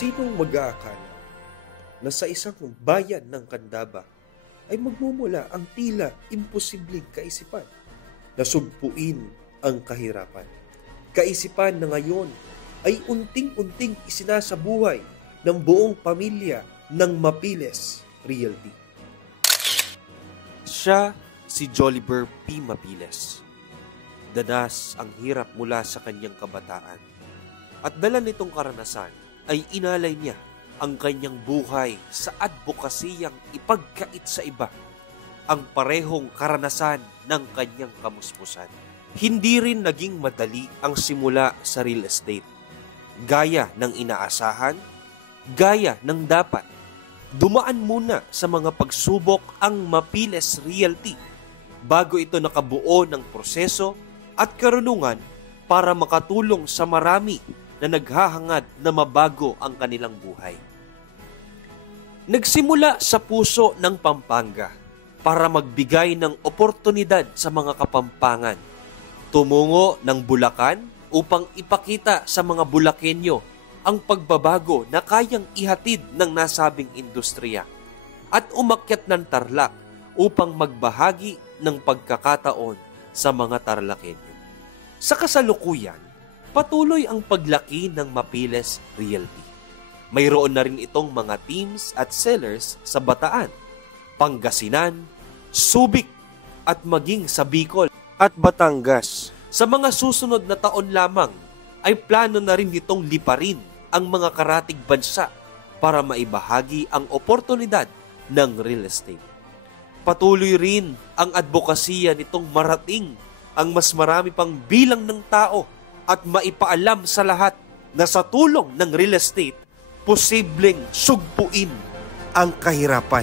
Sinong mag-aakala na sa isang bayan ng Candaba ay magmumula ang tila imposibleng kaisipan na sugpuin ang kahirapan. Kaisipan na ngayon ay unting-unting isinasabuhay ng buong pamilya ng Mapiles Realty. Siya si Joliver P. Mapiles. Danas ang hirap mula sa kanyang kabataan. At dala nitong karanasan ay inalay niya ang kanyang buhay sa advokasiyang ipagkait sa iba ang parehong karanasan ng kanyang kamusmusan. Hindi rin naging madali ang simula sa real estate. Gaya ng inaasahan, gaya ng dapat. Dumaan muna sa mga pagsubok ang Mapiles Realty bago ito nakabuo ng proseso at karunungan para makatulong sa marami na naghahangad na mabago ang kanilang buhay. Nagsimula sa puso ng Pampanga para magbigay ng oportunidad sa mga Kapampangan. Tumungo ng Bulacan upang ipakita sa mga Bulakenyo ang pagbabago na kayang ihatid ng nasabing industriya. At umakyat ng Tarlac upang magbahagi ng pagkakataon sa mga Tarlakenyo. Sa kasalukuyan, patuloy ang paglaki ng Mapiles Realty. Mayroon na rin itong mga teams at sellers sa Bataan, Pangasinan, Subic at maging sa Bicol at Batangas. Sa mga susunod na taon lamang ay plano na rin nitong liparin ang mga karatig bansa para maibahagi ang oportunidad ng real estate. Patuloy rin ang advokasya nitong marating ang mas marami pang bilang ng tao at maipaalam sa lahat na sa tulong ng real estate, posibleng sugpuin ang kahirapan.